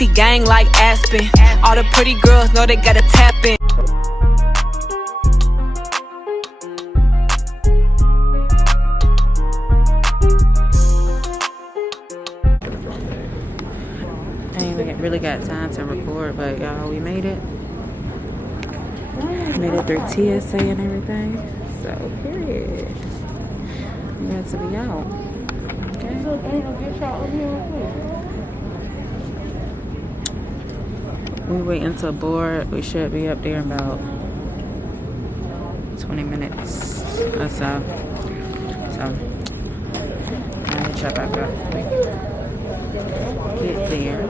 BT gang like Aspen. All the pretty girls know they gotta tap in. I ain't even really got time to record, but y'all, we made it. Made it through TSA and everything. So, period. I'm glad to be out. Okay. We waiting to board. We should be up there in about 20 minutes or so. So, I'll hit y'all back up. Get there.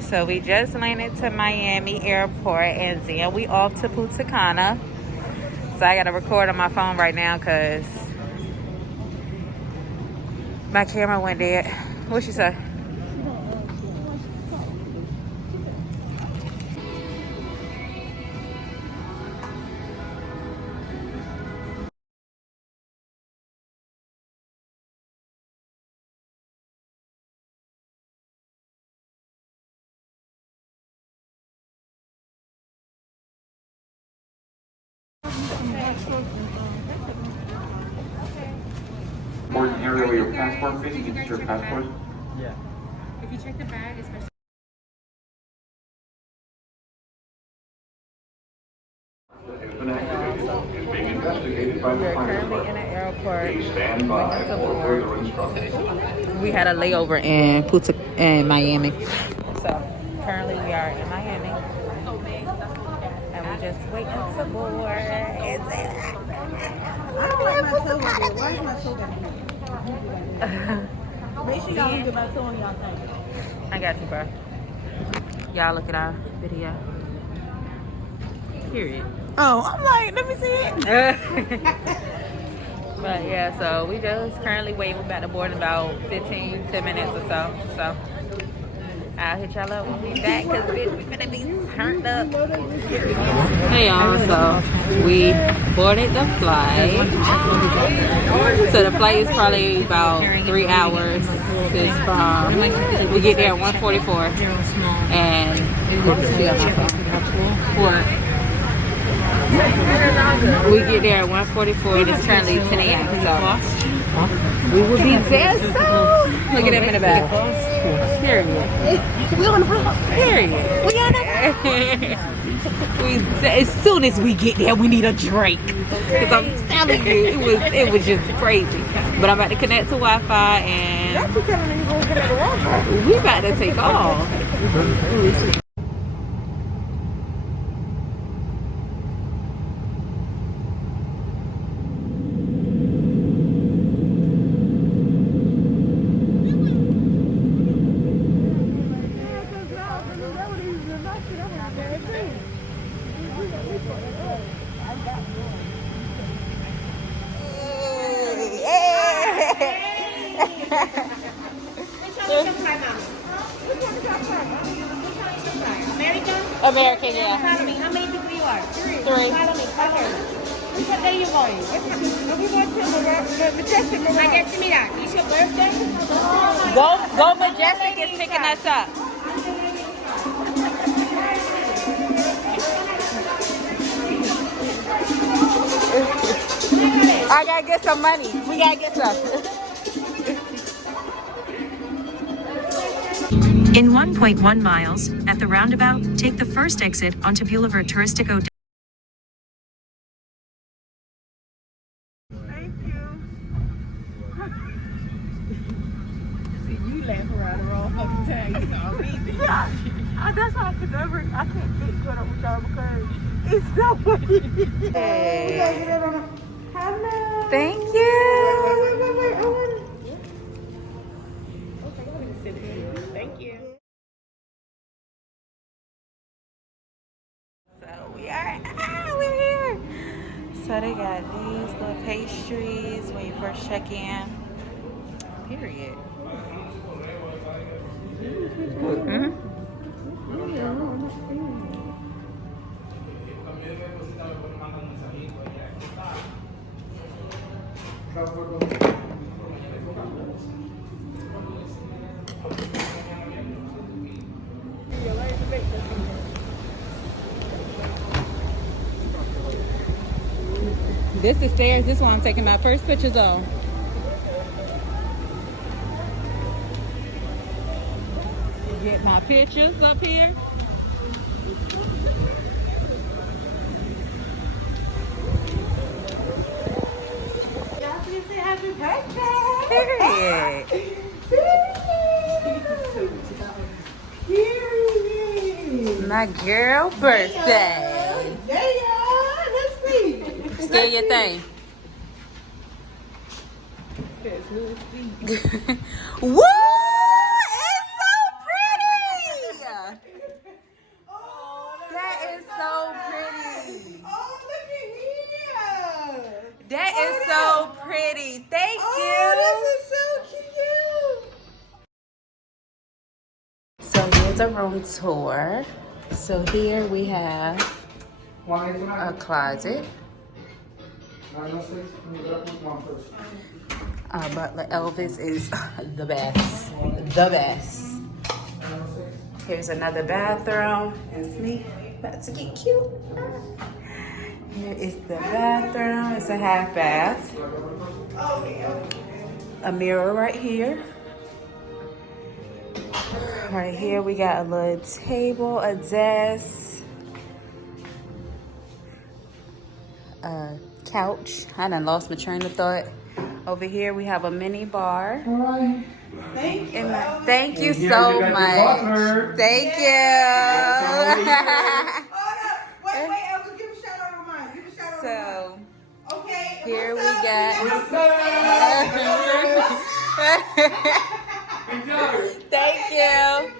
So we just landed to Miami Airport, and then we off to Punta Cana. So I gotta record on my phone right now because my camera went dead. What she say? Ordinarily, your passport, please. You get your passport. Yeah. If you check the bag, especially. We're currently in an airport. We had a layover in Miami. So currently we are in Miami. And we just waiting to board. Make sure y'all look at my toe on y'all thing. I got you, bro. Y'all look at our video. Period. Oh, I'm like, let me see it. But yeah, so we just currently waiting. We're about to board in about 10 minutes or so. So I'll hit y'all up when we back because bitch, we finna be turned up. Hey y'all, so we boarded the flight. So the flight is probably about 3 hours. It's from, we get there at 1:44 and we get there at 1:44 and it's currently 10 a.m. So we will be there soon. Look at them in the back. Period. We on the block. Period. We on As soon as we get there, we need a drink. Because I'm telling you, it was just crazy. But I'm about to connect to Wi-Fi and we about to take off. American, yeah. Follow me. How many people you are? 3. Three. Follow me. Which day you going? We're going to Majestic. Majestic, mira. It's your birthday? Go Majestic is picking us up. I gotta get some money. We gotta get some. In 1.1 miles, at the roundabout, take the first exit onto Boulevard Turistico. Thank you. See, you laugh around the wrong fucking time. You saw me. That's why I can't get good up with y'all because it's so funny. Hey. Hello. Thank you. Wait. I want okay, let me sit here. Thank you. So we're here. So they got these little pastries when you first check in. Period. Mm-hmm. This is stairs. This one I'm taking my first pictures on. Get my pictures up here. Y'all can say happy birthday. Period. Period. My girl birthday. There you are. Let's see. Still your thing. Woo! It's so pretty! That is so pretty. Oh, look at here. That is so pretty. Thank Oh, you. this is so cute. So here's a room tour. So here we have a closet. Butler Elvis is the best. The best. Here's another bathroom. It's me. About to get cute. Here is the bathroom. It's a half bath. A mirror right here. Right here we got a little table, a desk, a couch. I done lost my train of thought. Over here we have a mini bar. All right. Thank you. Thank you so much. Thank you. Wait, Elvis, give a shout out on mine. Give a shout out So on mine. Okay. here we what's got. Thank you.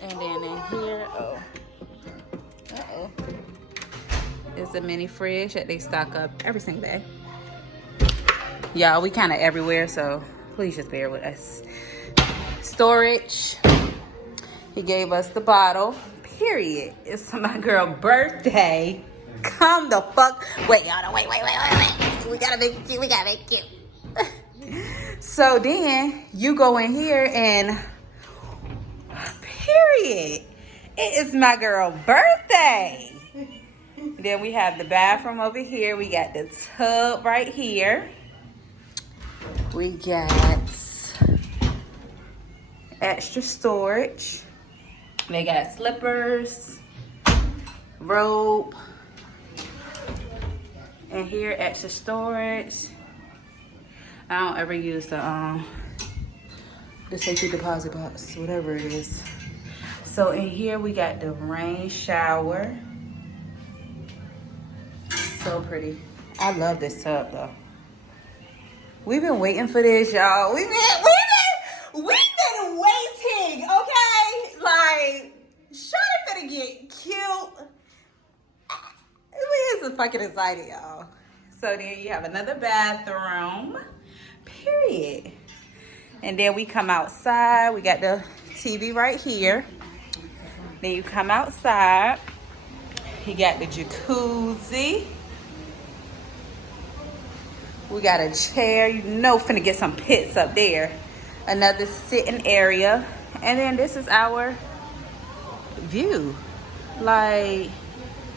And then in here, it's a mini fridge that they stock up every single day. Y'all, we kind of everywhere, so please just bear with us. Storage. He gave us the bottle. Period. It's my girl's birthday. Come the fuck. Wait, y'all. Wait. We gotta make it cute. So then you go in here and period. It is my girl's birthday. Then we have the bathroom over here. We got the tub right here. We got extra storage. They got slippers, robe, and here extra storage. I don't ever use the safety deposit box, whatever it is. So in here we got the rain shower. So pretty. I love this tub though. We've been waiting for this, y'all. We've been waiting, okay? Like, Shawty finna get cute. We is fucking excited, y'all. So then you have another bathroom, period. And then we come outside. We got the TV right here. Then you come outside. You got the jacuzzi. We got a chair, you know, finna get some pits up there. Another sitting area. And then this is our view. Like,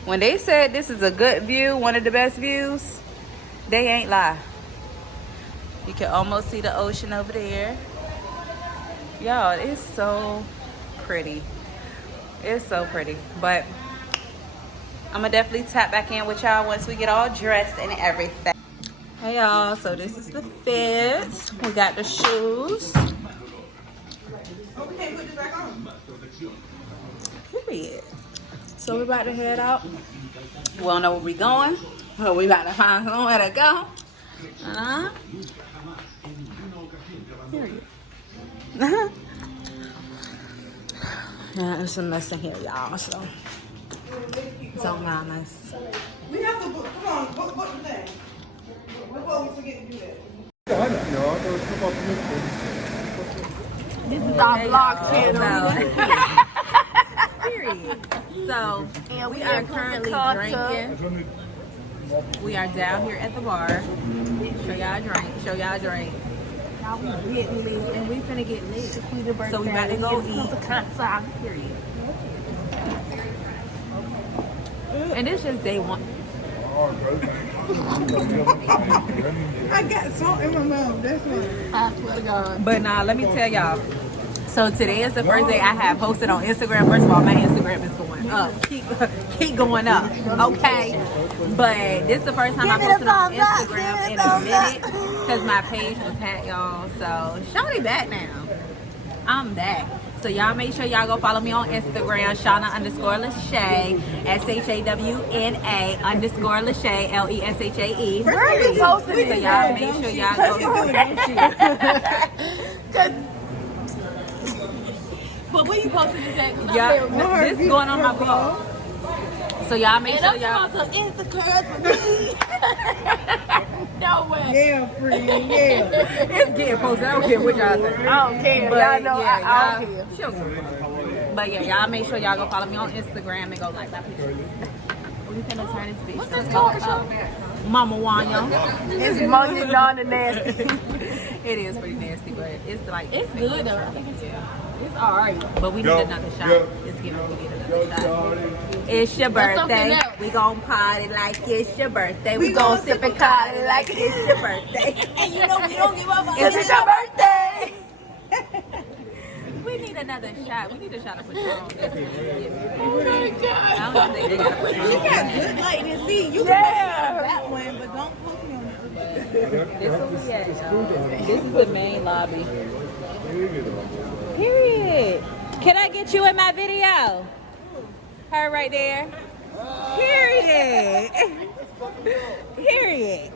when they said this is a good view, one of the best views, they ain't lie. You can almost see the ocean over there. Y'all, it's so pretty. It's so pretty. But I'm gonna definitely tap back in with y'all once we get all dressed and everything. Hey y'all, so this is the fit. We got the shoes. Okay, put this back on. Period. So we're about to head out. We don't know where we going, but we about to find somewhere to go. Period. Yeah, there's some mess in here, y'all. So don't mind us. We have to book. Come on, book the thing. Before we forget to do that. This is our vlog channel. Period. So we are currently drinking. We are down here at the bar. Show y'all a drink. Y'all we getting lit, and we finna get lit. So we about to go eat. Period. And this is day one. I got salt in my mouth. That's why. I swear to God. But nah, let me tell y'all. So today is the first day I have posted on Instagram. First of all, my Instagram is going up. Keep going up. Okay. But this is the first time I posted on Instagram in a minute because my page was hacked, y'all. So show me back now. I'm back. So y'all make sure y'all go follow me on Instagram, Shauna_Lachey, SHAWNA_Lachey, LESHAE. Where are you posting it? So y'all make sure y'all go. But where you posting this at? Yeah, this is going on my blog. So y'all make sure y'all. No way. Yeah, friend. Yeah. It's getting posted. I don't care what y'all think. I don't care. But Y'all know yeah, I don't care. But yeah, y'all make sure y'all go follow me on Instagram and go like that picture. We finna turn this bitch. What's this called? Mama Wanya. It's monkey down the nasty. It is pretty nasty, but it's like It's good though. it's alright. But we need another shot. Let's get another shot. It's your birthday. We gon' party like it's your birthday. We gon' sip and party like it's your birthday. And you know we don't give up on It's your birthday. We need another shot. We need a shot of Patron. Oh my God. I don't think they got You Patron. got good lighting. See, you can post that one, but don't post me on the other. This is where we at, y'all. This is the main lobby. Period. Can I get you in my video? Her right there. Period. Period.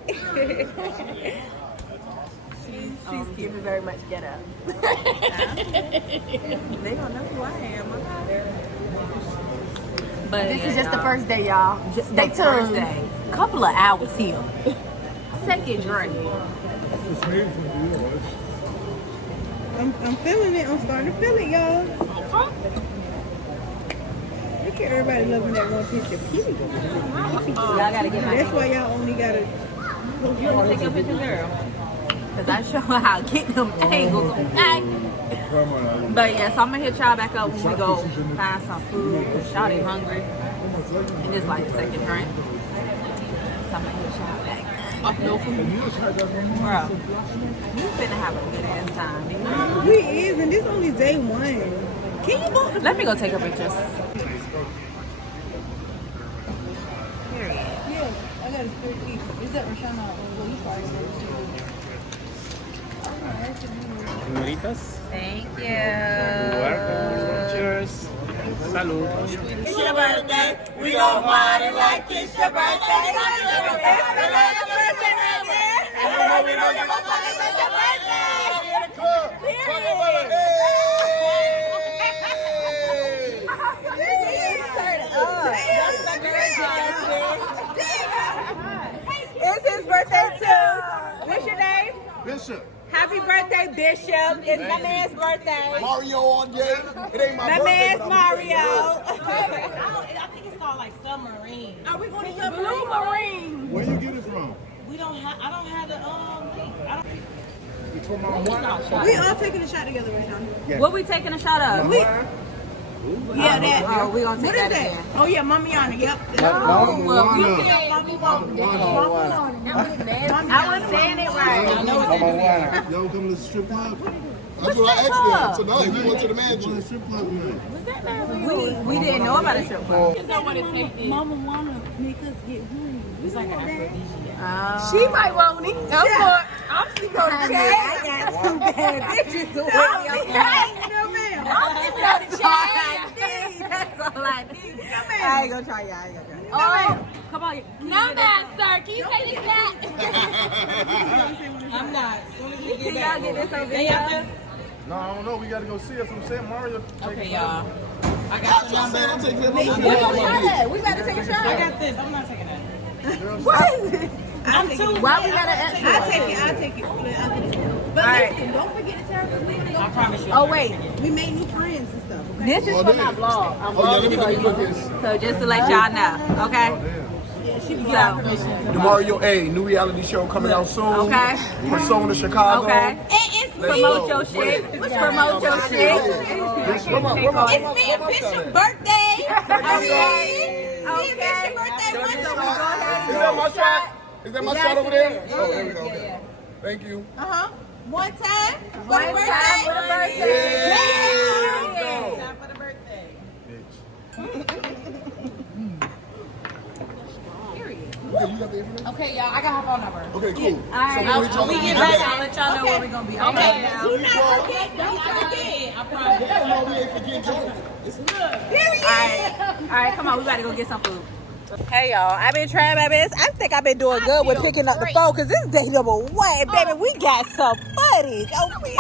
She's cute. Very much get up. They don't know who I am. But This is just the first day, y'all. Stay tuned. Couple of hours here. Second drink. I'm feeling it. I'm starting to feel it, y'all. Look at everybody loving that one picture. Period. Y'all gotta get my That's why y'all only gotta. You want to take your picture, girl? Because I show her how to get them angles, okay? But yeah, so I'm going to hit y'all back up when we go find some food. Because Shawty hungry. And it's like the second drink. So I'm going to hit y'all back. No food. Bro, you finna have a good ass time. We is, and this only day one. Can you both? Let me go take a picture. Period. Yeah, I got a spare key. Is that Rashana? Well, you probably Señoritas. Thank you. Welcome. Cheers. Salud. It's your birthday. We gon' party like it's your birthday. It's your birthday right here. And we don't give a fuck if it's your birthday. It's his birthday too. What's your name? Bishop. Happy birthday, Bishop. It's my man's birthday. Mario on game. It ain't my My birthday. man's Mario. I think it's called like submarine. Are we going to the Blue Marine? Where you get it from? I don't have the link. You from my one? We all taking a shot together right now. What we taking a shot of? Yeah, that. Oh, we gonna take What is that that? again. Oh yeah, Mamiana. Yep. Mama Wanda. I was saying it right. Yo, come to the strip club? That's what I asked them tonight. We went to the mansion. The strip club tonight. We didn't know about a strip club. Mama wanna make us get hungry. It's like an aphrodisiac. She might want it. I'm still gonna check. I got two bad bitches. No, ma'am. I'm giving out the check. That's all I need. Come I here. ain't gonna try y'all. Oh, Come on. No, man, sir. Can you take it back? I'm not. Can y'all get this over here? No, I don't know. We got to go see us. I'm saying Mario. Okay, y'all. I got the number. I'm taking it. We gotta take a shot. I got this. I'm not taking that. What is it? I'm too. Why we gotta? I'll take it. But listen, don't forget to tell us we I promise you. Oh wait, we made new friends and stuff. Okay? this is for my vlog. I'm Oh, yeah, let me vlogging for look you. at this. So just to let y'all know, okay? So, The Mario A new reality show coming out soon. Okay. Persona Chicago. okay. Promote go. your shit. Promote your shit. It's me and Bishop's birthday. Okay. Me and Bishop's birthday. Is that my shot? Is that my shot over there? Oh, there we go. Okay. Thank you. One time for One the birthday. time for the birthday. Yeah. One time for the birthday. Okay, y'all, I got her phone number. Okay, cool. Alright, So when we get back, I'll let y'all know where we're gonna be. Okay. Do not forget. Don't forget. I promise. No, we ain't forgetting Jordan. Alright, come on, we gotta go get some food. Hey y'all, I've been trying my best. I think I've been doing good with picking up the phone because this is day number 1, baby. We got some footage, okay?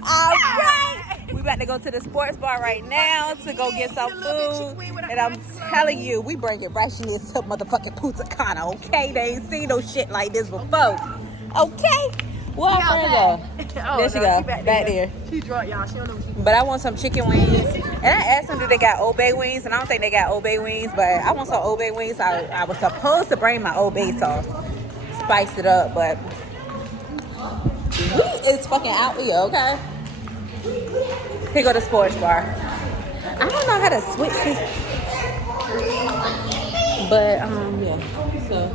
Alright. We about to go to the sports bar right now to go get some food. And I'm telling you, we bringing rashness to motherfucking Punta Cana, okay? They ain't seen no shit like this before. Okay? Well, our friend go. There she go, back there. She drunk, y'all. She don't know what she But I want some chicken wings. And I asked them, do they got Old Bay wings? And I don't think they got Old Bay wings, but I want some Old Bay wings. I was supposed to bring my Old Bay sauce, spice it up, but it's fucking out here, okay? Here go the sports bar. I don't know how to switch this. But, yeah. So,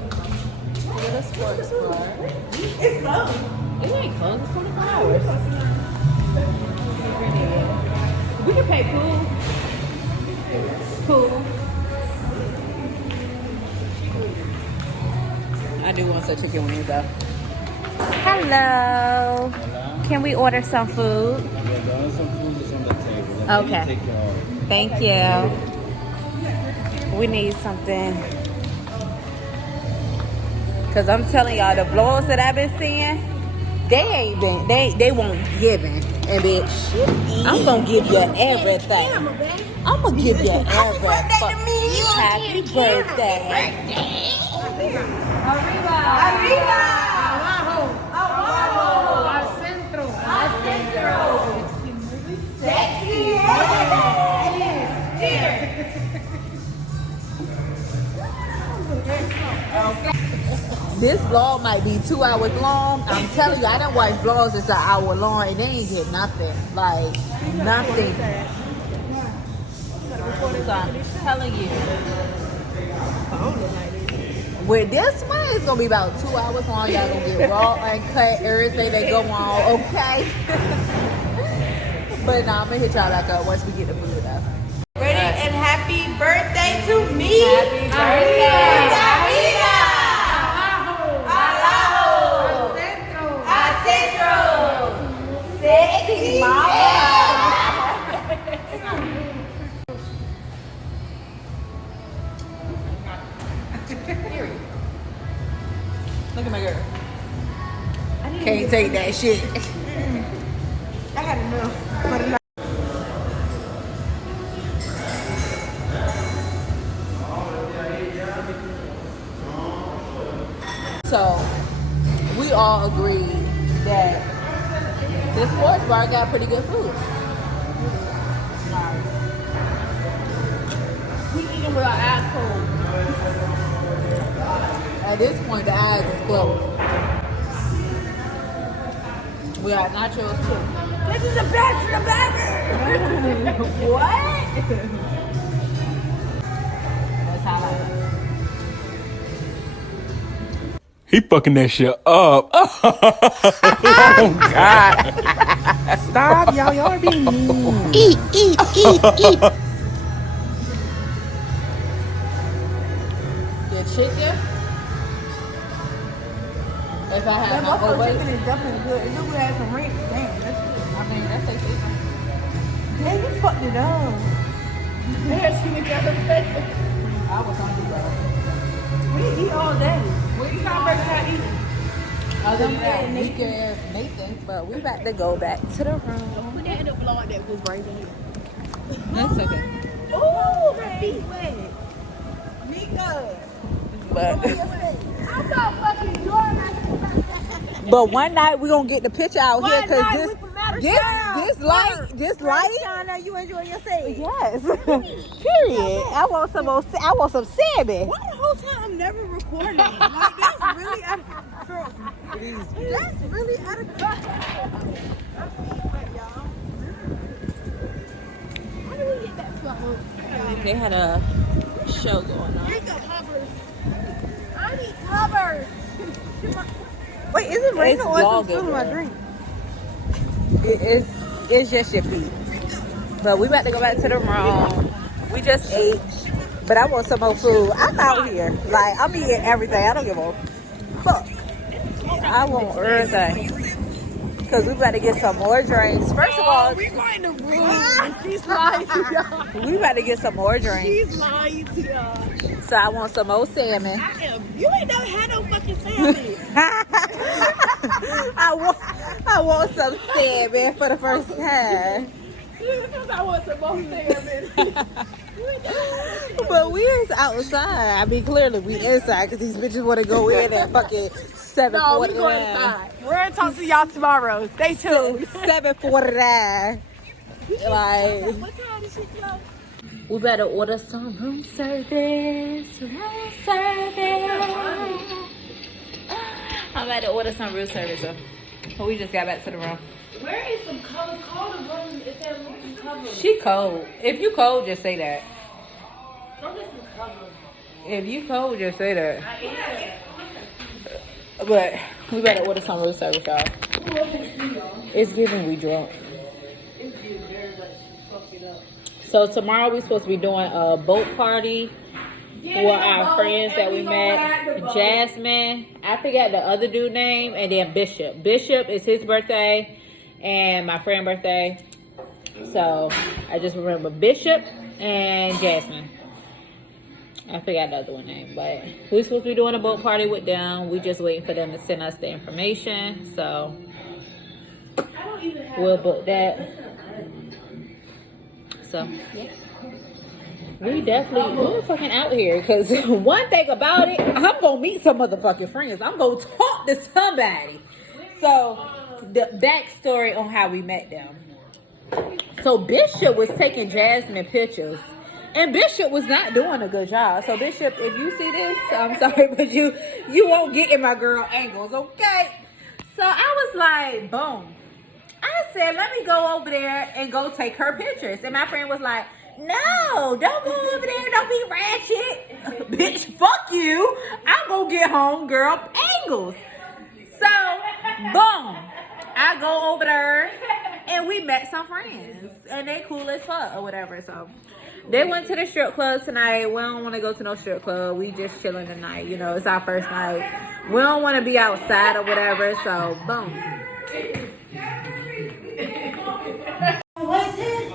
here go the sports bar. It's closed. It ain't closed. It's 24 hours. We can pay pool. Pool. I do want some chicken wings though. Hello. Can we order some food? Okay. Thank you. We need something. Cause I'm telling y'all, the vlogs that I've been seeing, they won't giving. And bitch, I'm gonna give you everything. I'm gonna give you everything. Happy birthday. Arriba. Arriba. Abajo. Al centro. Al centro. Sexy. This vlog might be 2 hours long. I'm telling you, I done watch vlogs that's an hour long and they ain't get nothing. Like, nothing. So I'm telling you. With this one, it's gonna be about 2 hours long. Y'all gonna get raw, uncut, everything that go on, okay? But nah, I'm gonna hit y'all back up once we get the food up. Ready and happy birthday to me. Happy birthday. Sexy mama. Look at my girl. Can't take that shit. I got enough for the night. So, we all agree that this sports bar got pretty good food. We eating with our eyes closed. At this point, the eyes is closed. We got nachos too. This is a bachelor baby. What? That's how I like it. He fucking that shit up. Oh, God. Stop, y'all. Y'all are being mean. Eat. The chicken. If I had That my buffalo own way, chicken is definitely good. If we had some ranch, damn, that's good. I mean, that's like chicken. Damn, you fucked it up. Yeah, she didn't get her face. I was hungry, bro. We eat all day. It's our first time eating. Other than that, weak ass Nathan, but we about to go back to the room. We didn't end up blowing that was right here. That's okay. Ooh, my feet wet. Mika. But I'm not fucking Jordan. but one night we gonna get the picture out here because this light. Shauna, you enjoy your stay? Yes. Period. I want some salmon. Why the whole time I'm never recording? Like, that's really out of control. That's really out of control. How do we get that flower? They had a show going on. Drink up, hoppers. I need covers. Wait, is it raining It's or is vlogging, it filling my bro. drink? It's just your feet. But we about to go back to the room. We just ate, but I want some more food. I'm out here. Like, I'm eating everything. I don't give a fuck. I want everything. Because we about to get some more drinks. First of all, We going to room. She's lying to y'all. we about to get some more drinks. She's lying to y'all. So I want some more salmon. I am. You ain't never had no fucking salmon. I want some salmon for the first time. I want some more salmon. But we is outside. I mean, clearly we inside because these bitches want to go in at fucking 7:49. No, we going inside. We're gonna talk to y'all tomorrow. Stay tuned. 7:49. Like, What time is she close? we better order some room service. Room service. I'm about to order some room service. So we just got back to the room. Where is some covers? Call the room if they're looking covers. She cold. If you cold, just say that. Go get some covers. If you cold, just say that. I am. But we better order some room service, y'all. It's giving we drunk. So tomorrow we're supposed to be doing a boat party with our friends that we met. Jasmine, I forgot the other dude name, and then Bishop. Bishop is his birthday and my friend's birthday. So I just remember Bishop and Jasmine. I forgot the other one name, but we're supposed to be doing a boat party with them. We just waiting for them to send us the information. So we'll book that. So yeah, we're fucking out here. Cause one thing about it, I'm gonna meet some motherfucking friends. I'm gonna talk to somebody. So the backstory on how we met them. So Bishop was taking Jasmine pictures. And Bishop was not doing a good job. So Bishop, if you see this, I'm sorry, but you won't get in my girl angles, okay? So I was like, boom. I said, let me go over there and go take her pictures. And my friend was like, no, don't go over there. Don't be ratchet. Bitch, fuck you. I'm going to get home, girl angles. So, boom. I go over there and we met some friends. And they cool as fuck or whatever. So, they went to the strip club tonight. We don't want to go to no strip club. We just chilling tonight. You know, it's our first night. We don't want to be outside or whatever. So, boom. What's it?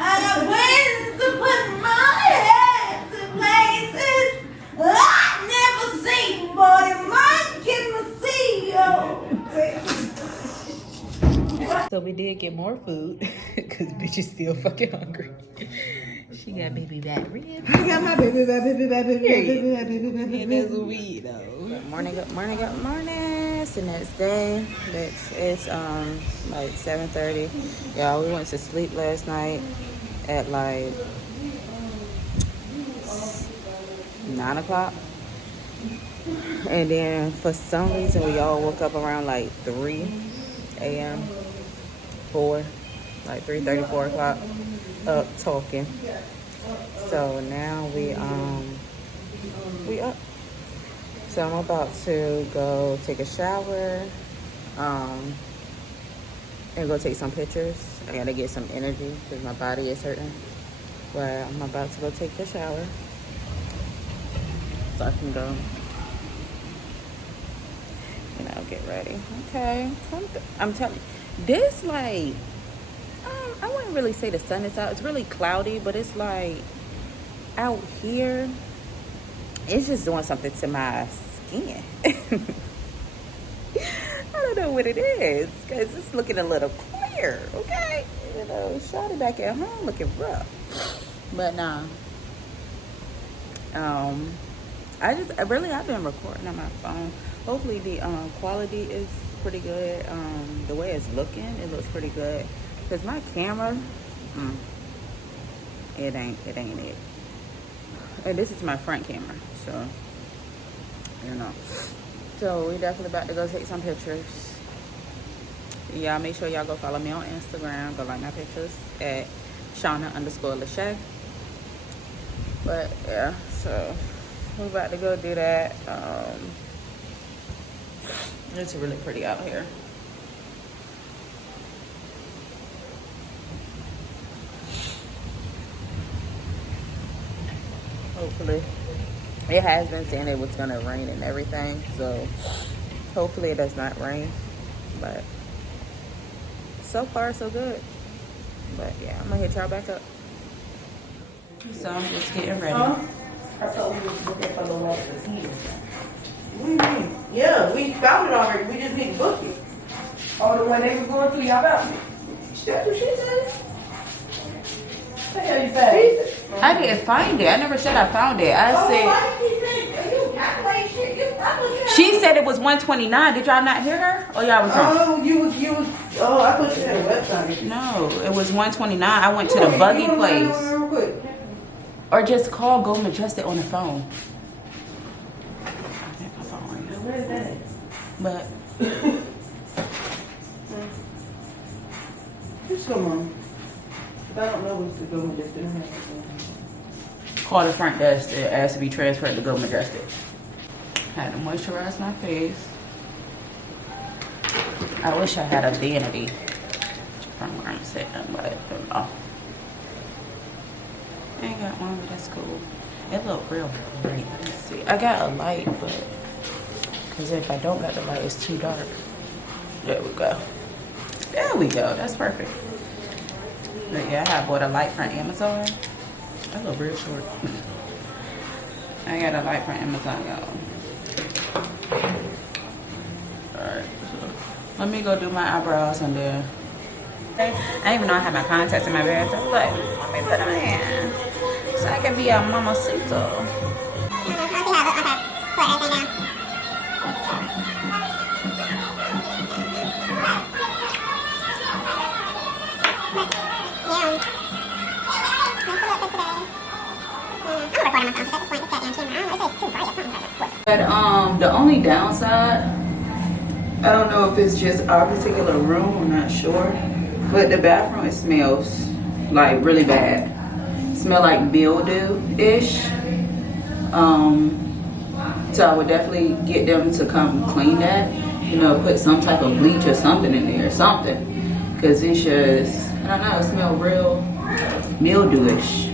I got ways to put my head to places I never seen, boy. Mine can see you. So we did get more food because bitch is still fucking hungry. She got baby back ribs. I got my baby, baby. And that's what we eat though. Good morning. It's the next day. It's like 7:30. Yeah, we went to sleep last night at like 9 o'clock. And then for some reason we all woke up around like 3 a.m. 4, like 3:30, 4 o'clock, up talking. So now we up. So I'm about to go take a shower, and go take some pictures. I gotta get some energy because my body is hurting. But I'm about to go take the shower so I can go, get ready. Okay, I'm telling you, this like, I wouldn't really say the sun is out. It's really cloudy, but it's like out here, it's just doing something to my skin. I don't know what it is, because it's looking a little clear, okay? Shot it back at home looking rough. But nah. I've been recording on my phone. Hopefully the quality is pretty good. The way it's looking, it looks pretty good. Because my camera, it ain't it. And this is my front camera, so, So we definitely about to go take some pictures. Y'all make sure y'all go follow me on Instagram. Go like my pictures at Shauna_Lachey. But yeah, so we're about to go do that. It's really pretty out here. Hopefully. It has been saying it was gonna rain and everything, so hopefully it does not rain. But so far so good. But yeah, I'm gonna hit y'all back up. So I'm just getting ready. I told you to look for the latches here. What do you mean? Yeah, we found it already. We just need to book it. Oh, the one they were going to, y'all got it? That's what she said. What the hell you say? I didn't find it. I never said I found it. I said. Why did she say? You calculate shit. She said it was 129. Did y'all not hear her? Or y'all was wrong? Oh, you was. Oh, I thought you had a website. No, it was 129. I went to the buggy place. Real quick. Or just call Go Majestic on the phone. Where is that? But Just come on. I don't know what's the Go Majestic. call the front desk and ask to be transferred to Go Majestic. Had to moisturize my face. I wish I had a vanity from where I'm sitting, but I don't know. I ain't got one, but that's cool. It look real bright. Let me see. I got a light, but because if I don't got the light, it's too dark. There we go. There we go. That's perfect. But yeah, I have bought a light from Amazon. I look real short. I got a light from Amazon, y'all. Alright, so let me go do my eyebrows and then I didn't even know I had my contacts in my bag. So I was like, let me put them in so I can be a mamacita. But the only downside, I don't know if it's just our particular room, I'm not sure, but the bathroom, it smells like really bad. It smells like mildew-ish. So I would definitely get them to come clean that, you know, put some type of bleach or something in there, something, because it's just, I don't know, it smells real mildew-ish.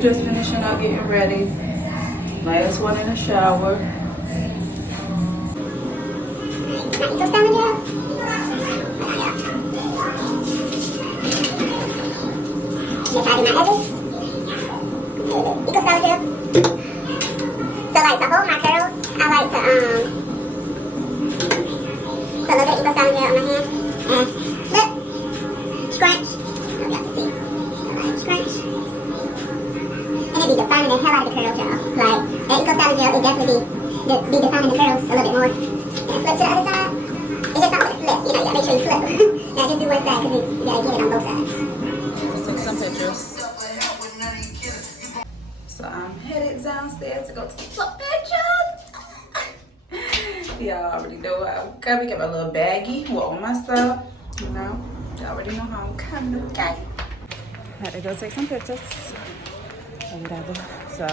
Just finishing up getting ready. Last one in the shower. So like to hold my curls, I like to put a little bit of eco styling gel on my hand and scrunch. I got to see. Alright, scrunch. And it be defining the hell out of the curls, y'all. Like, that eco styling gel, it definitely be defining the curls a little bit more. And flip to the other side. It's just something to flip, you know, you gotta make sure you flip. Now just do one side, because you gotta get it on both sides. Let's take some pictures. So I'm headed downstairs to go take some pictures. Y'all already know I'm coming. Got my little baggie with all my stuff. You know, y'all already know how I'm coming. Okay. Had to go take some pictures. Or whatever. So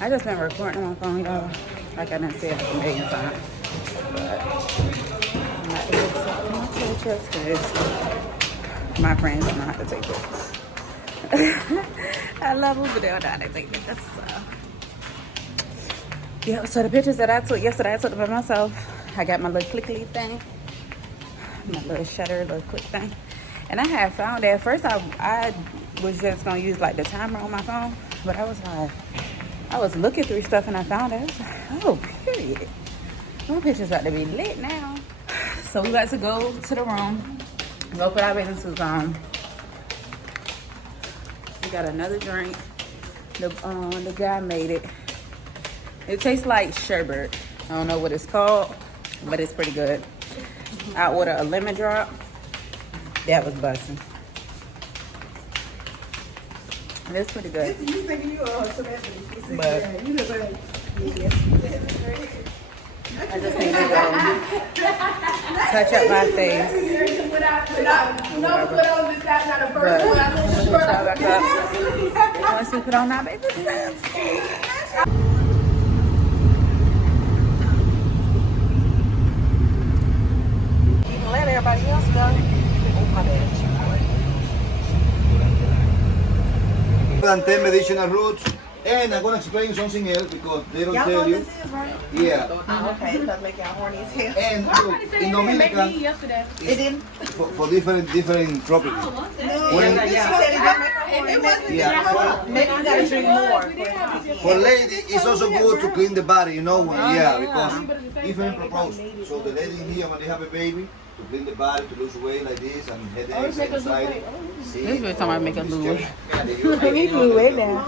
I just been recording on my phone, y'all. Like I done said a million times. But I'm not able to take my pictures because my friends don't know how to take pictures. I love them, but they don't know how to take pictures. So. Yeah, so the pictures that I took yesterday, I took them by myself. I got my little clickly thing, my little shutter, little click thing. And I had found that at first I was just gonna use like the timer on my phone, but I was like, I was looking through stuff and I found it. I was like, oh, period. My picture's about to be lit now. So we got to go to the room, go put our bathing suits on. We got another drink. The guy made it. It tastes like sherbet. I don't know what it's called, but it's pretty good. I ordered a lemon drop. That was busting. It's pretty good. You think you are a celebrity? But You look like I just need to go touch up my face. Once we put on our baby steps. Let everybody else go. Oh, my bad. And 10 medicinal roots. And I'm going to explain something else because they don't tell you. This is, right? Yeah. Oh, okay. It doesn't make y'all horny as hell. And look, in Dominican, It didn't? for different properties. When, yeah, Maybe you gotta drink more. for ladies, it's also good to clean the body, you know, because different proposed. So the lady here, when they have a baby, to clean the body, to lose weight like this, and headaches, anxiety. See, This is time I make us lose weight. We need to lose weight now.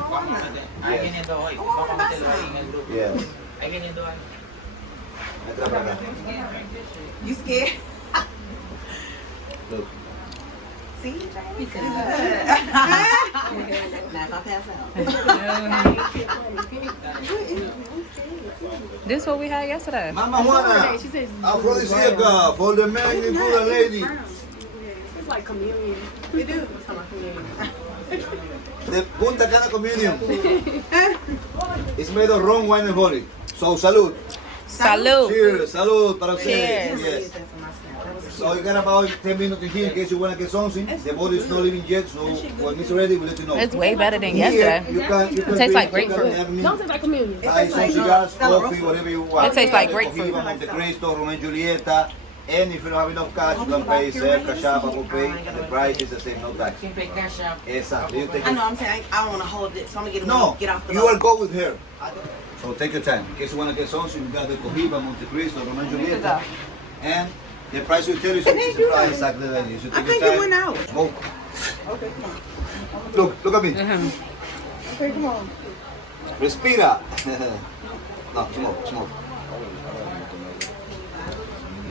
Yeah. Entra para acá. You scared? Look. See? Now if I pass out. This what we had yesterday. Mama Juana, aphrodisiaca for the man and for the lady. It's like communion. We do. It's like communion. The Punta Cana communion. It's made of rum, wine, and honey. So, salud. Salud. Cheers. Salud para ustedes. Cheers. Yes. So, you got about 10 minutes in here in case you want to get something. The body is not living yet, so when it's ready, we'll let you know. It's way better than Here, yesterday. you can It tastes like grapefruit. Don't taste like communion. Buy some cigars, coffee, whatever you want. It tastes like grapefruit. Monte Cristo, Romeo and Julieta. And if you don't have enough cash, you can pay Zelle, Cash App, Apple Pay, and the price is the same, no tax. Exactly. You take I it. know, I'm saying I want to hold it, so I'm going to No, get off the you will go with her. So take your time. In case you want to get something, you got the Cohiba, Monte Cristo, Romeo and Julieta. And the price will tell you the price exactly like this. You take your time. went out. Smoke. Okay, come on. Look at me. Okay, come on. Respira. No, smoke.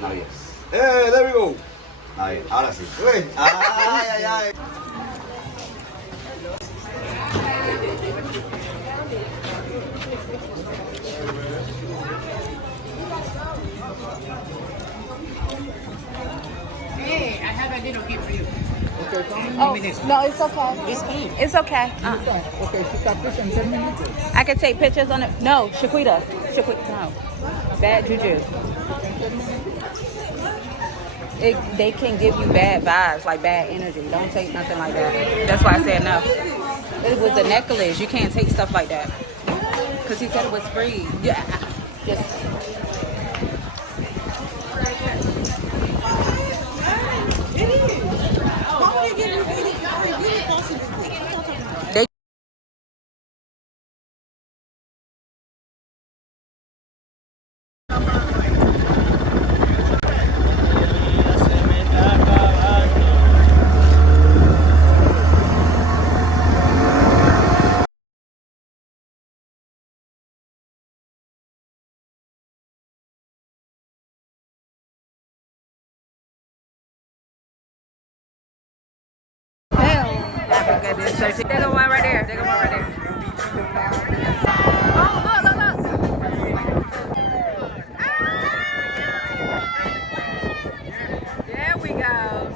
Now yes. Hey, there we go. Ahí, ahora sí. Uy, ay. Hey, I have a little gift for you. Oh, no, it's okay. It's okay. Okay, she got this in 10 minutes. I can take pictures on it. No, Shaquita, no. Bad juju. They can give you bad vibes, like bad energy. Don't take nothing like that. That's why I said no. It was a necklace. You can't take stuff like that. Because he said it was free. Yeah. Just. They go one right there. Oh, look. There we go.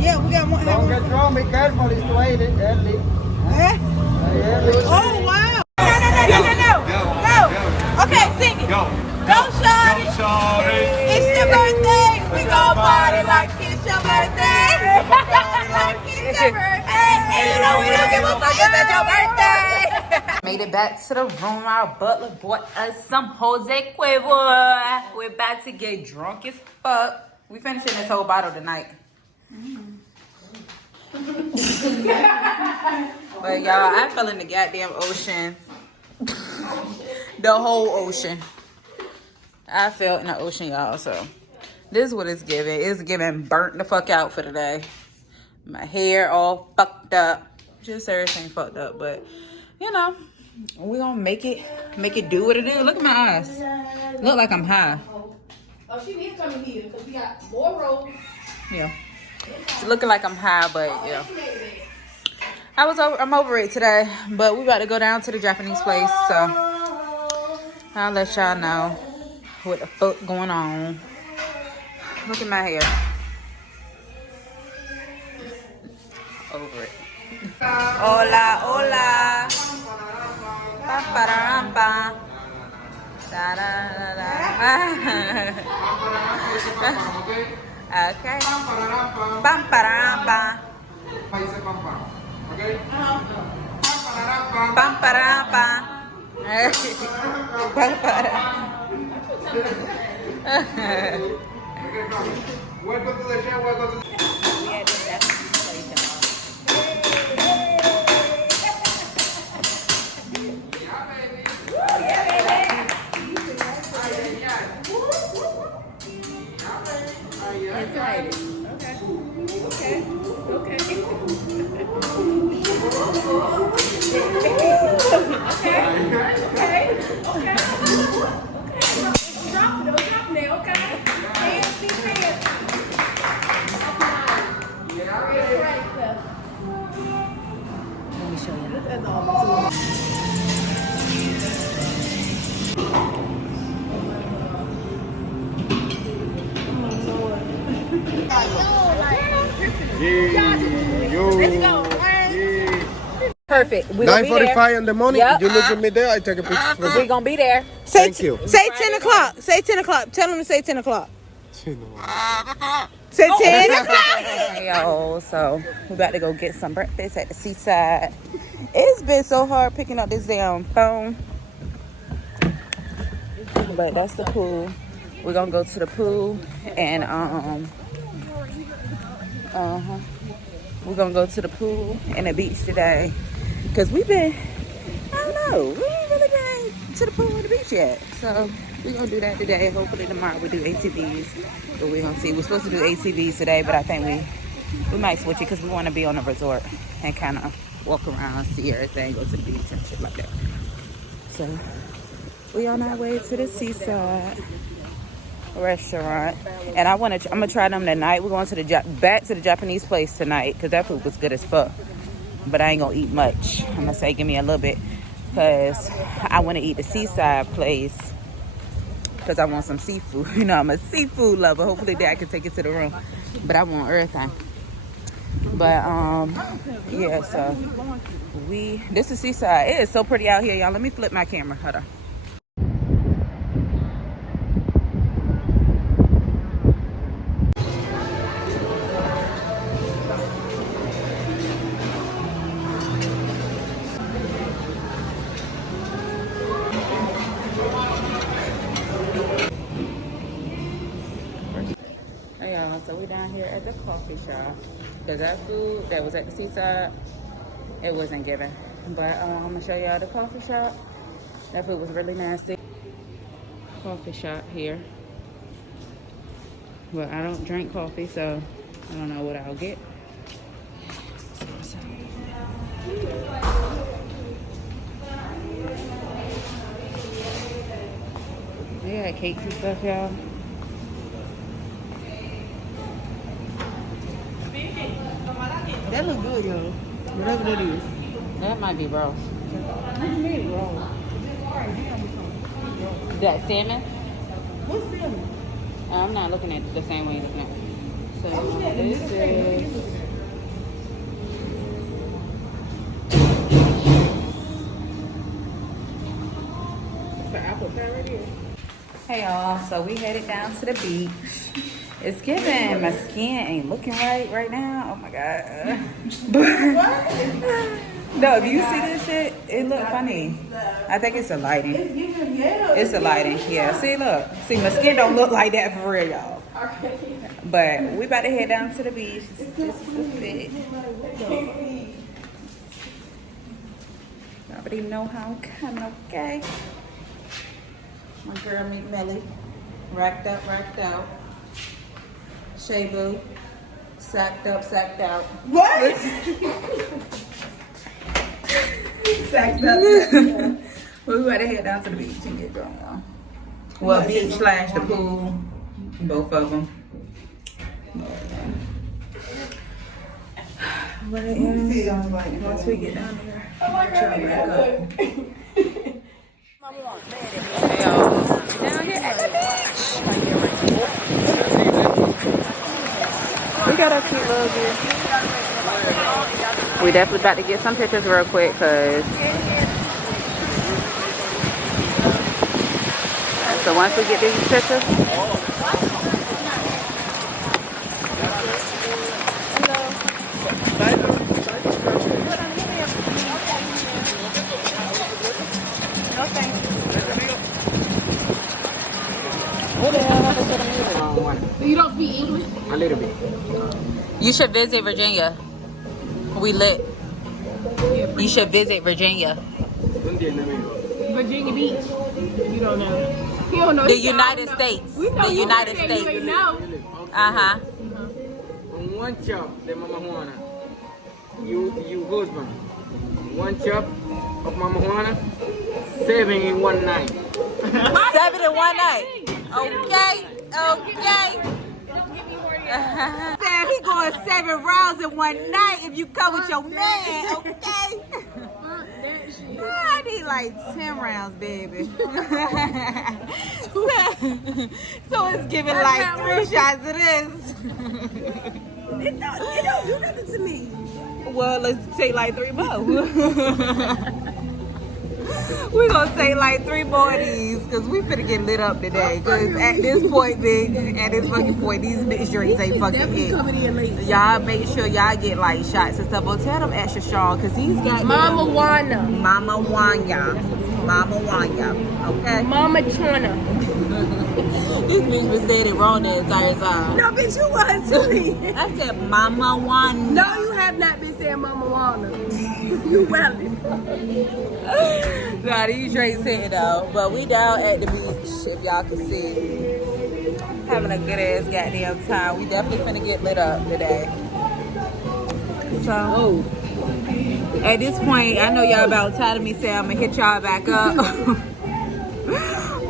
Yeah, we got one. Don't get drunk, be careful, it's too early. Oh, wow. No. Okay, sing it. Go, shawty. It's your birthday. We gon' party like it's your birthday. Party like it's your birthday. And you know we don't give a fuck if it's your birthday. Made it back to the room. Our butler bought us some Jose Cuervo. We're about to get drunk as fuck. We finishing this whole bottle tonight. But y'all, I fell in the goddamn ocean. The whole ocean. I fell in the ocean, y'all. So this is what it's giving. It's giving burnt the fuck out for today. My hair all fucked up. Just everything fucked up. But you know, we gonna make it do what it is. Look at my eyes. Look like I'm high. Oh, she is coming here because we got more rolls. Yeah. It's looking like I'm high, but yeah. I'm over it today, but we about to go down to the Japanese place, so I'll let y'all know what the fuck going on. Look at my hair. Over it. Hola, hola. Pa pa ra pa. Da da da da. Okay. Pam para pam. Okay. Pam para pam. Pam para. Welcome to the show. Welcome to the Excited. Okay. Let me show you. Perfect. We 9:45 in the morning. Yep. You look at me there. I take a picture for We're you. gonna be there. Thank you. Say 10 o'clock. Say 10 o'clock. Tell them to say 10 o'clock. Say 10 o'clock. Hey, y'all, so we're about to go get some breakfast at the seaside. It's been so hard picking up this damn phone. But that's the pool. We're gonna go to the pool and we're gonna go to the pool and the beach today. Cause we've been, I don't know, we ain't really been to the pool and the beach yet. So we're gonna do that today. Hopefully tomorrow we do ATVs. But we're gonna see. We're supposed to do ATVs today, but I think we might switch it because we want to be on a resort and kind of walk around, see everything, go to the beach and shit like that. So we on our way to the seaside restaurant, and I'm gonna try them tonight. We're going to back to the Japanese place tonight because that food was good as fuck. But I ain't gonna eat much. I'm gonna say give me a little bit because I want to eat the seaside place because I want some seafood. You know, I'm a seafood lover. Hopefully that I can take it to the room, but I want everything. But yeah, so this is seaside. It is so pretty out here, y'all. Let me flip my camera. Hold on. So we're down here at the coffee shop because that food that was at the seaside, it wasn't given. But I'm gonna show y'all the coffee shop. That food was really nasty. Coffee shop here. But I don't drink coffee, so I don't know what I'll get. They got cakes and stuff, y'all. That look good, yo. Whatever that is. That might be raw. What do you mean raw? That salmon? What's salmon? I'm not looking at it the same way you're looking at it. So this is hey y'all, so we headed down to the beach. It's giving, my skin ain't looking right now. Oh my god. No, if you see this shit, it look funny. I think it's the lighting. It's the lighting, yeah. See, look. See, my skin don't look like that for real, y'all. But we about to head down to the beach. This is the fit. I already know how I'm coming, okay? My girl meet Melly. Racked up, racked out. Shea Boo. Sacked up, sacked out. What? Sacked up. We gotta head down to the beach and get drunk, y'all. Well, beach / the pool. Both of them. But yeah, once we get down there, I'll try back up. Hey, y'all. Down here at the beach. We got our cute little view. We definitely about to get some pictures real quick, cause so once we get these pictures. You don't speak English? A little bit. You should visit Virginia. We lit. You should visit Virginia. Virginia Beach. You don't know. You don't know. The United States. The United States. You know. Uh-huh. On one chop, the Mama Juana. You husband. One chop of Mama Juana. 7 in one night. 7 in one night. Okay. Okay. Said he going 7 rounds in one night if you come with your man, okay? I need like 10 rounds, baby. So it's giving like 3 shots of this. It don't do nothing to me. Well, let's take like 3 more. We're gonna take like 3 more of these because we finna get lit up today. Because at this point, at this fucking point, these bitch drinks ain't fucking it. Y'all make sure y'all get like shots and stuff. But tell them extra strong because he's got Mama Juana. Mama Wanya. Mama Wanya. Okay? Mama Chana. This bitch been saying it wrong the entire time. No, bitch, you was to me. I said Mama Wanya. No, you have not been saying Mama Juana. You wildin'. Nah, these drinks hitting out. But we down at the beach, if y'all can see. Having a good ass goddamn time. We definitely finna get lit up today. So, at this point, I know y'all about tired of me saying I'm gonna hit y'all back up.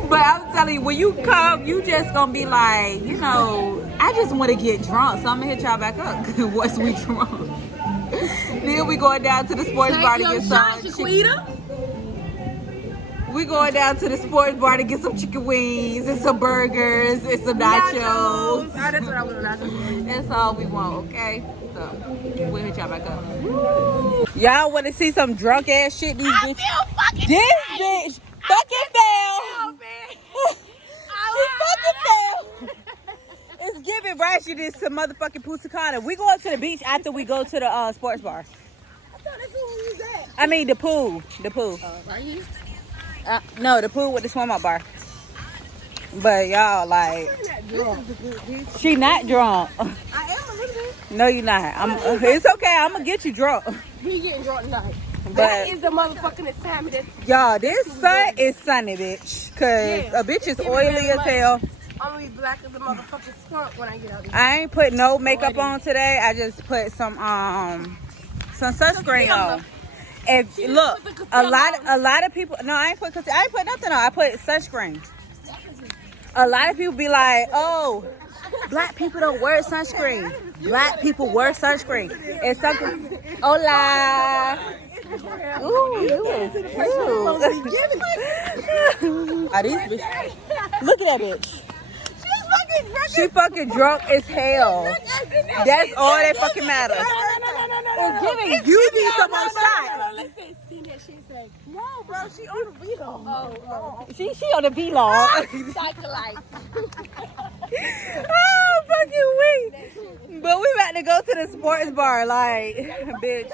But I'm telling you, when you come, you just gonna be like, you know, I just want to get drunk, so I'm gonna hit y'all back up once we drunk. Then we going down to the sports bar to get some chicken. We going down to the sports bar to get some chicken wings and some burgers and some nachos. Oh, that's what I want. That's all we want, okay? So we'll hit y'all back up. Y'all want to see some drunk ass shit? These bitches. This bitch fucking fell. She fucking fell. It's giving ratchetness to motherfucking Punta Cana. We going to the beach after we go to the sports bar. I thought that's who we was at. I mean the pool. The pool. Right here? No, the pool with the swim up bar. But y'all like, she not drunk. I am a little bit. No, you're not. It's okay. I'm gonna get you drunk. He getting drunk tonight. But That is the motherfucking assignment. y'all, this sun is sunny, bitch. Cause a bitch is oily as hell. I'm gonna be black as a motherfucking skunk when I get out there. I ain't put no makeup on today. I just put some sunscreen on. If look, a lot of people. No, I ain't put nothing on. I put sunscreen. A lot of people be like, "Oh, black people don't wear sunscreen. Black people wear sunscreen." It's something. Hola. Ooh, you is cute. These bitch. Look at that bitch. She's fucking She fucking drunk as hell. That's all that fucking matters. It's giving you need some more shots. Listen, see that shit say, no, bro, she on the vlog. Oh. She on the vlog. Cyclite. Oh, fucking weak. But we about to go to the sports bar, like, bitch.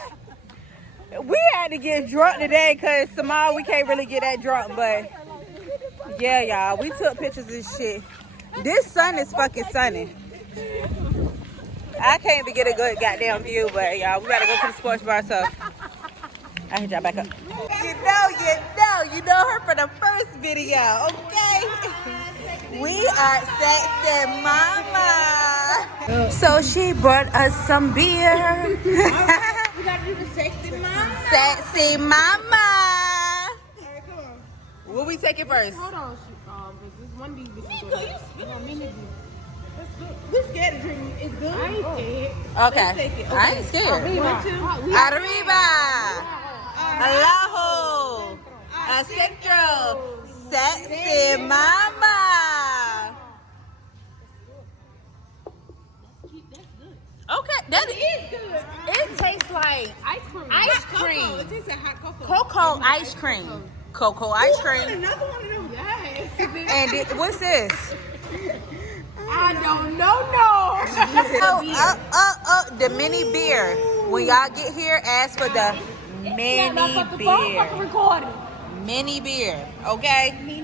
We had to get drunk today because tomorrow we can't really get that drunk, but yeah, y'all, we took pictures and shit. This sun is fucking sunny. I can't even get a good goddamn view, but y'all, we gotta go to the sports bar, so I hit y'all back up. You know her from the first video, okay? We are sexy mama. So she brought us some beer. We gotta do the sexy mama. Sexy mama. Alright, come on. What we taking first? Hold on, this one of these bitches. We scared to drink. It's good. I ain't scared. Okay. I ain't scared. Arriba. Alajo. A centro. Sexy mama. Okay, that is good. It tastes like Ice cream. ice cream. It tastes like hot cocoa. Cocoa ice cream. Cocoa ice cream. Another one of them. Yes. And what's this? I don't know. The mini beer. When y'all get here, ask for the mini beer. Mini beer, okay? Mini.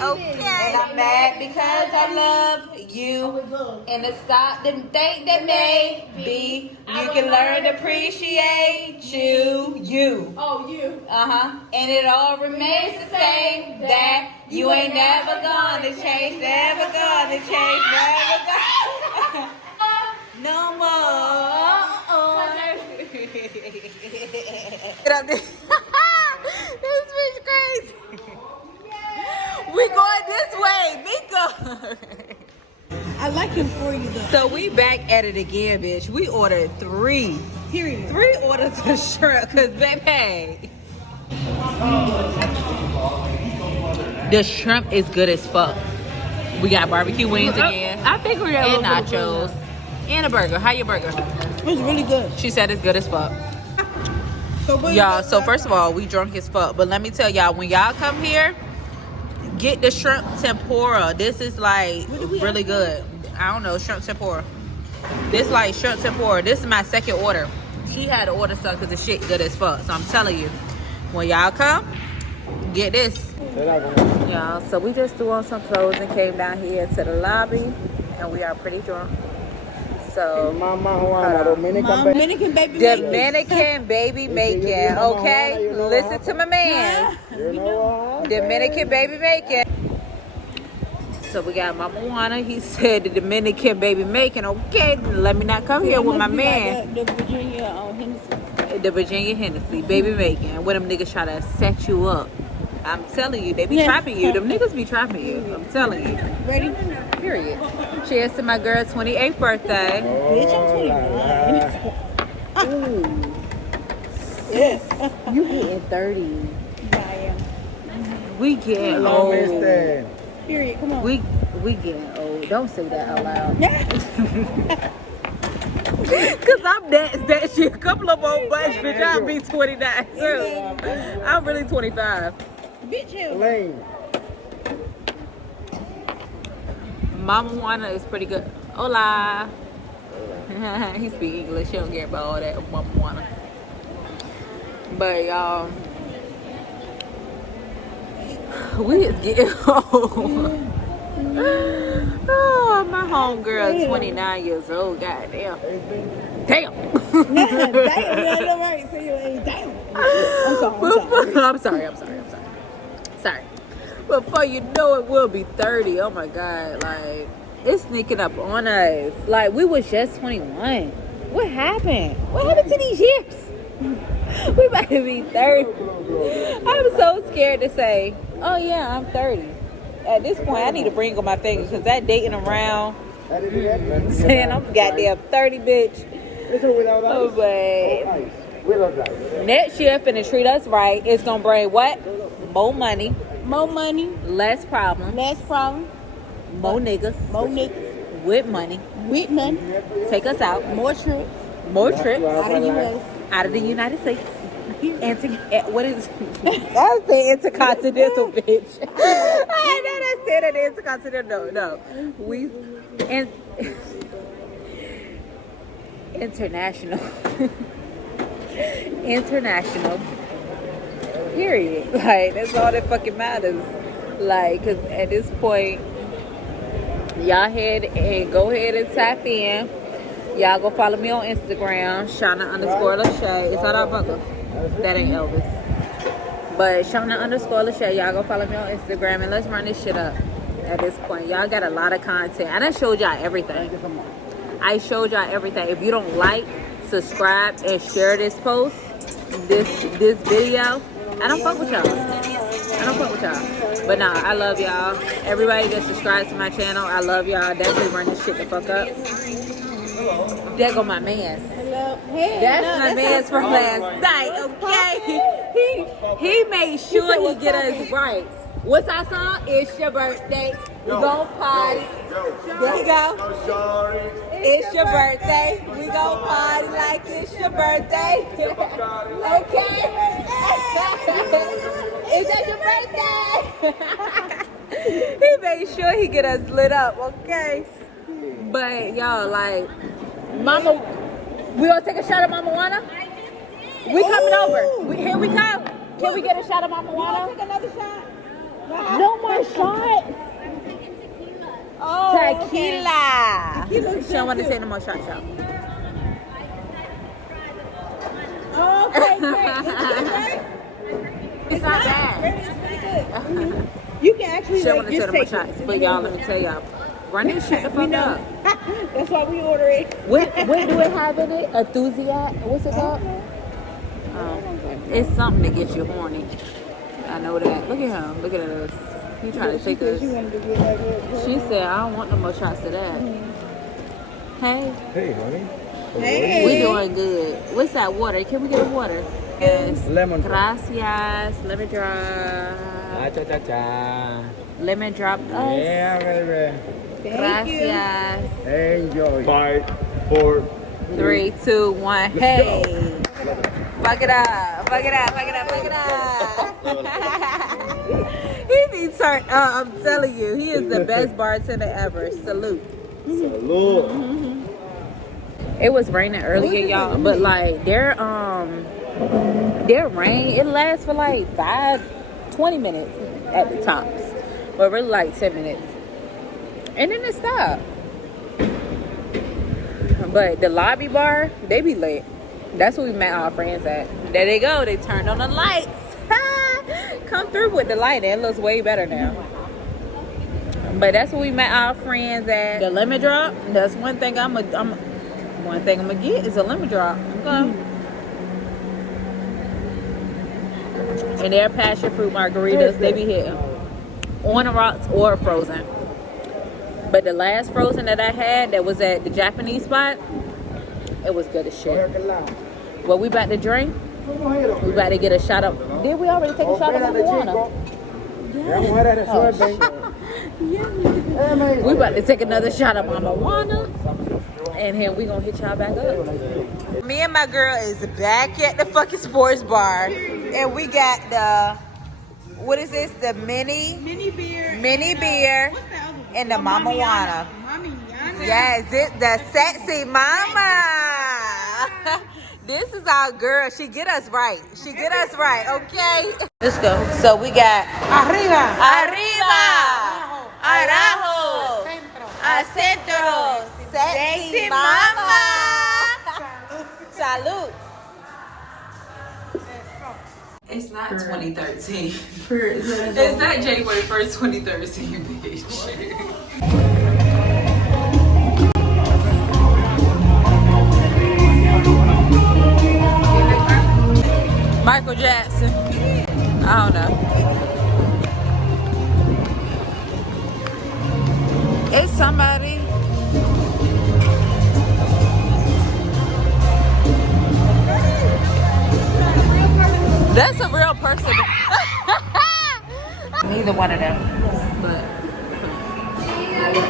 Okay. And I'm mad because I love you. And to stop them think that maybe you can learn to appreciate you. Oh, you. And it all remains the same. That you ain't never gonna change, never gonna change, never gonna. No more. Get up there. This bitch crazy. We going this way, Mika. I like him for you, though. So we back at it again, bitch. We ordered 3. Period. 3 orders of shrimp, cause baby, the shrimp is good as fuck. We got barbecue wings again. I think we're and nachos and a burger. How your burger? It was really good. She said it's good as fuck. So Y'all, so first of all, we drunk as fuck. But let me tell y'all, when y'all come here, get the shrimp tempura. This is like really good. I don't know, shrimp tempura. This like shrimp tempura. This is my second order. She had to order some because the shit good as fuck. So I'm telling you, when y'all come, get this. Y'all, so we just threw on some clothes and came down here to the lobby, and we are pretty drunk. So Dominican baby making, okay? Listen to my man. Dominican baby making. So we got Mama Juana. He said the Dominican baby making, okay? Let me not come here with my man. The Virginia Hennessy. The Virginia Hennessy baby making. Where them niggas try to set you up. I'm telling you, they be trapping you. Them niggas be trapping you. I'm telling you. Ready? Period. Cheers to my girl's 28th birthday. Bitch, I'm 29. Yes. You getting 30. I am. We getting old. Period. Come on. We getting old. Don't say that out loud. Cause I'm that shit. A couple of old butts, bitch. I'll be 29 too. I'm really 25. Bitch, hell. Mama Juana is pretty good. Hola. He speak English. He don't care about all that. Mama Juana. But y'all, we is getting old. Oh, my homegirl, 29 years old. Goddamn. Damn. I'm sorry. But before you know it, we'll be 30. Oh my God. Like, it's sneaking up on us. Like, we was just 21. What happened? What happened to these years? We about to be 30. I'm so scared to say, oh yeah, I'm 30. At this point, I need to ring on my finger because that dating around, saying I'm goddamn 30, bitch. Oh, but next year, finna treat us right. It's gonna bring what? More money. More money. Less problems. Less problem. More niggas. More niggas. With money. With money. Take us out. More trips. More trips. Out of the U.S. Out of the United States. What is I say intercontinental, bitch. I never said an intercontinental. No. We international. International. Period. Like, that's all that fucking matters. Like, cause at this point, y'all go ahead and tap in. Y'all go follow me on Instagram, Shauna_Lachey. It's not our bugger. That ain't Elvis. But Shauna_Lachey. Y'all go follow me on Instagram and let's run this shit up. At this point, y'all got a lot of content. I done showed y'all everything. I showed y'all everything. If you don't like, subscribe, and share this post, this video, I don't fuck with y'all. I don't fuck with y'all. But nah, I love y'all. Everybody that subscribes to my channel, I love y'all. Definitely run this shit the fuck up. There go my mans. Hey, That's my man's from last night, okay? He made sure he get us right. What's our song? It's your birthday. We gon' party. There you go. It's your birthday. We gon' party like it's your birthday. Okay? Is that your birthday? He made sure he get us lit up, okay? But y'all, like, Mama, we gonna take a shot of Mama Juana? We coming over. Here we come. Can we get a shot of Mama Juana? Take another shot. No more shots. Oh, Tequila. Okay. She don't want to say no more shot. Okay, great. It's not bad. It's pretty good. You can actually She don't like, want to say no more shots. But y'all, let me tell y'all. Run this shit the fuck up. That's why we order it. What do it have in it? Enthusiast? What's it called? It's something to get you horny. I know that. Look at him. Look at us. He trying to take us. She said, I don't want no more shots of that. Hey. Hey, honey. Hey. We doing good. What's that water? Can we get a water? Yes. Lemon drop. Gracias. Lemon drop. Cha-cha-cha. Lemon drop. Yeah, baby. Gracias. Enjoy. 5, 4, 3, 2, 1. Hey. Fuck it up. Fuck it up. Fuck it up. Fuck it up. He be turned. I'm telling you, he is the best bartender ever. Salute. Salute. It was raining earlier, y'all, but like their rain, it lasts for like 20 minutes at the tops, but really like 10 minutes, and then it stopped. But the lobby bar, they be lit. That's where we met our friends at. There they go. They turned on the lights. Come through with the light. It looks way better now. But that's where we met our friends at. The lemon drop. That's one thing I'm gonna get is a lemon drop. Okay. And their passion fruit margaritas, they be hitting on the rocks or frozen. But the last frozen that I had, that was at the Japanese spot, it was good as shit. What we about to drink? We about to get a shot of. Did we already take a shot of marijuana? We about to take another shot of marijuana, and then we gonna hit y'all back up. Me and my girl is back at the fucking sports bar, and we got the, what is this? The mini beer, and the Mama Juana. Yes, the sexy mama. This is our girl. She get us right. She get us right, okay? Let's go. So we got arriba, abajo, al centro, sexy mama. Salud. It's not 2013. It's not January 1st, 2013, bitch. Michael Jackson. I don't know. It's somebody. That's a real person. Neither one of them. But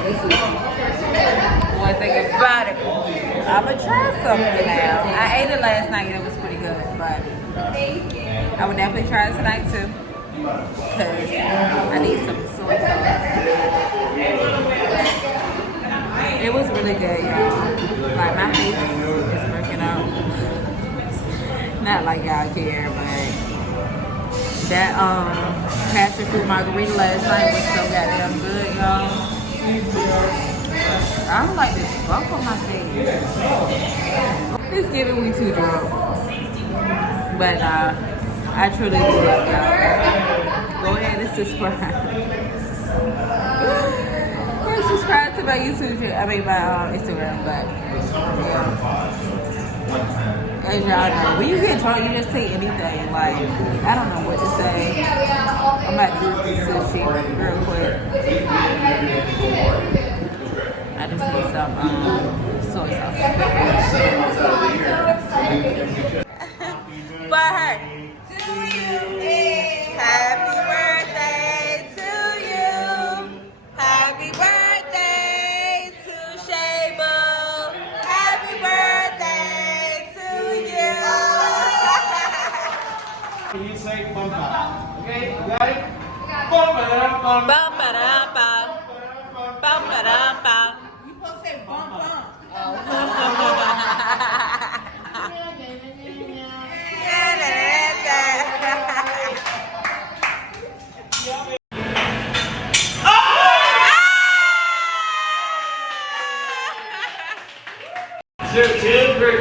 this is one thing about it. I'ma try something now. I ate it last night and it was pretty good, but I would definitely try it tonight too. Cause I need some soy sauce. It was really good, y'all. Like my face is working out. Not like y'all care, but that passion fruit margarita last night was so goddamn good, y'all. I don't like this bump on my face. It's giving me too drunk. But I truly do love y'all. Go ahead and subscribe. Or subscribe to my YouTube channel. I mean my Instagram, but yeah. As y'all know, when you get drunk, you just take anything. Like, I don't know what to say. I'm about to eat this sushi real quick. I just need some soy sauce. For her. To you. Happy birthday to you. Happy birthday to Shaybo. Happy birthday to you. You say bumpa. Okay, you got it? Bumpa. Bum-ba-da-ba. Bum-ba-da-ba. You supposed to say bump bump. Children